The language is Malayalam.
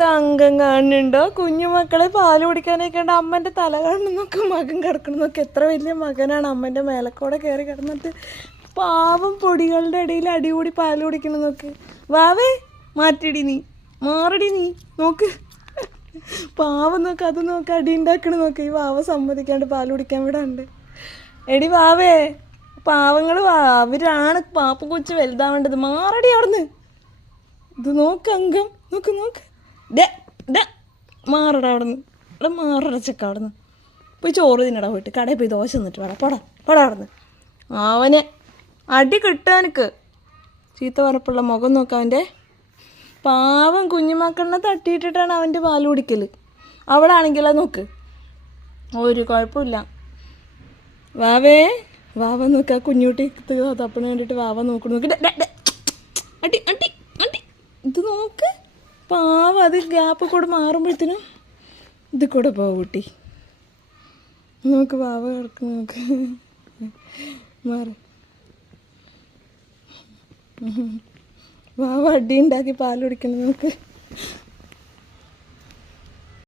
തങ്കം കാണുന്നുണ്ടോ? കുഞ്ഞുമക്കളെ പാല് കുടിക്കാനൊക്കെ ഉണ്ട്. അമ്മൻ്റെ തല കാണുന്നൊക്കെ മകൻ കിടക്കണമെന്നൊക്കെ. എത്ര വലിയ മകനാണ് അമ്മൻ്റെ മേലക്കൂടെ കയറി കിടന്നിട്ട് പാവം പൊടികളുടെ ഇടയിൽ അടികൂടി പാല് കുടിക്കണമെന്നൊക്കെ. വാവേ മാറ്റിടി, നീ മാറടി, നീ നോക്ക് പാവം നോക്ക്, അത് നോക്ക്, അടി ഉണ്ടാക്കണ നോക്ക്. ഈ വാവ സമ്മതിക്കാണ്ട് പാല് കുടിക്കാൻ വിടാണ്ട്. എടി വാവേ, പാവങ്ങൾ അവരാണ് പാപ്പ കൊച്ച് വലുതാവേണ്ടത്. മാറടി അവിടുന്ന്. ഇത് നോക്ക് അംഗം, നോക്ക് നോക്ക്. മാറടാ അവിടുന്ന്. ഇവിടെ മാറട ചെക്ക അവിടുന്ന്. പോയി ചോറ് തിന്നടാ, പോയിട്ട് കടയിൽ പോയി ദോശ തിന്നിട്ട് വേണം. പടാ അവിടുന്ന്. അവനെ അടി കിട്ടാനക്ക് ചീത്ത പറപ്പുള്ള മുഖം നോക്കാം അവൻ്റെ. പാവം കുഞ്ഞുമക്കളിനെ തട്ടിയിട്ടിട്ടാണ് അവൻ്റെ പാല് കുടിക്കൽ. അവളാണെങ്കിലോ നോക്ക്, ഒരു കുഴപ്പമില്ല. വാവേ, വാവ നോക്ക്, ആ കുഞ്ഞുട്ടി തപ്പണ വേണ്ടിയിട്ട് വാവ നോക്കണം. നോക്കി അടി അടി അടി. ഇത് നോക്ക് പാവം. അത് ഗ്യാപ്പ് കൂടെ മാറുമ്പോഴത്തേനും ഇത് കൂടെ പോവും കുട്ടി. നോക്ക് വാവ കിടക്കും, നോക്ക് മാറി. വാവ അടി ഉണ്ടാക്കി പാൽ കുടിക്കണം നോക്ക്.